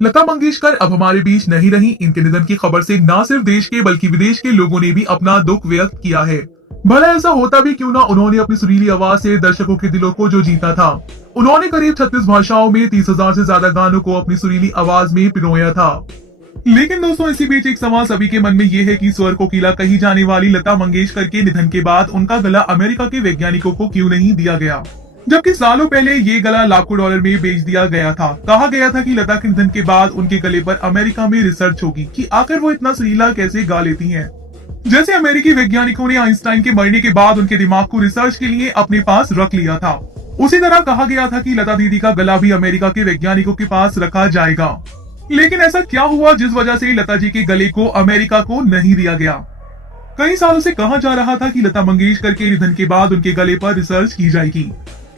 लता मंगेशकर अब हमारे बीच नहीं रही। इनके निधन की खबर से न सिर्फ देश के बल्कि विदेश के लोगों ने भी अपना दुख व्यक्त किया है। भला ऐसा होता भी क्यों ना, उन्होंने अपनी सुरीली आवाज से दर्शकों के दिलों को जो जीता था। उन्होंने करीब 36 भाषाओं में 30,000 से ज्यादा गानों को अपनी सुरीली आवाज में पिरोया था। लेकिन दोस्तों, इसी बीच एक सवाल सभी के मन में ये है कि स्वर कोकिला कही जाने वाली लता मंगेशकर के निधन के बाद उनका गला अमेरिका के वैज्ञानिकों को क्यों नहीं दिया गया, जबकि सालों पहले ये गला लाखों डॉलर में बेच दिया गया था। कहा गया था कि लता के निधन के बाद उनके गले पर अमेरिका में रिसर्च होगी कि आखिर वो इतना सुरीला कैसे गा लेती हैं। जैसे अमेरिकी वैज्ञानिकों ने आइंस्टाइन के मरने के बाद उनके दिमाग को रिसर्च के लिए अपने पास रख लिया था, उसी तरह कहा गया था कि लता दीदी का गला भी अमेरिका के वैज्ञानिकों के पास रखा जाएगा। लेकिन ऐसा क्या हुआ जिस वजह से लता जी के गले को अमेरिका को नहीं दिया गया। कई सालों से कहा जा रहा था कि लता मंगेशकर के निधन के बाद उनके गले पर रिसर्च की जाएगी,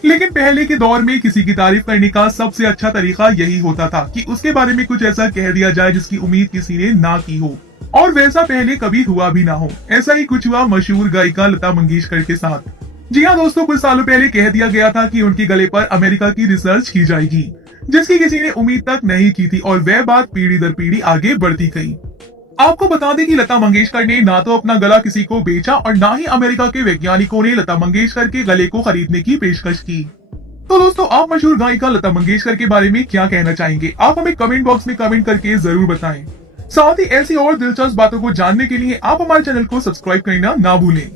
लेकिन पहले के दौर में किसी की तारीफ करने का सबसे अच्छा तरीका यही होता था कि उसके बारे में कुछ ऐसा कह दिया जाए जिसकी उम्मीद किसी ने ना की हो, और वैसा पहले कभी हुआ भी ना हो। ऐसा ही कुछ हुआ मशहूर गायिका लता मंगेशकर के साथ। जी हाँ दोस्तों, कुछ सालों पहले कह दिया गया था कि उनके गले पर अमेरिका की रिसर्च की जाएगी, जिसकी किसी ने उम्मीद तक नहीं की थी, और वह बात पीढ़ी दर पीढ़ी आगे बढ़ती गई। आपको बता दें कि लता मंगेशकर ने ना तो अपना गला किसी को बेचा और ना ही अमेरिका के वैज्ञानिकों ने लता मंगेशकर के गले को खरीदने की पेशकश की। तो दोस्तों, आप मशहूर गायिका लता मंगेशकर के बारे में क्या कहना चाहेंगे? आप हमें कमेंट बॉक्स में कमेंट करके जरूर बताएं। साथ ही ऐसी और दिलचस्प बातों को जानने के लिए आप हमारे चैनल को सब्सक्राइब करना ना भूलें।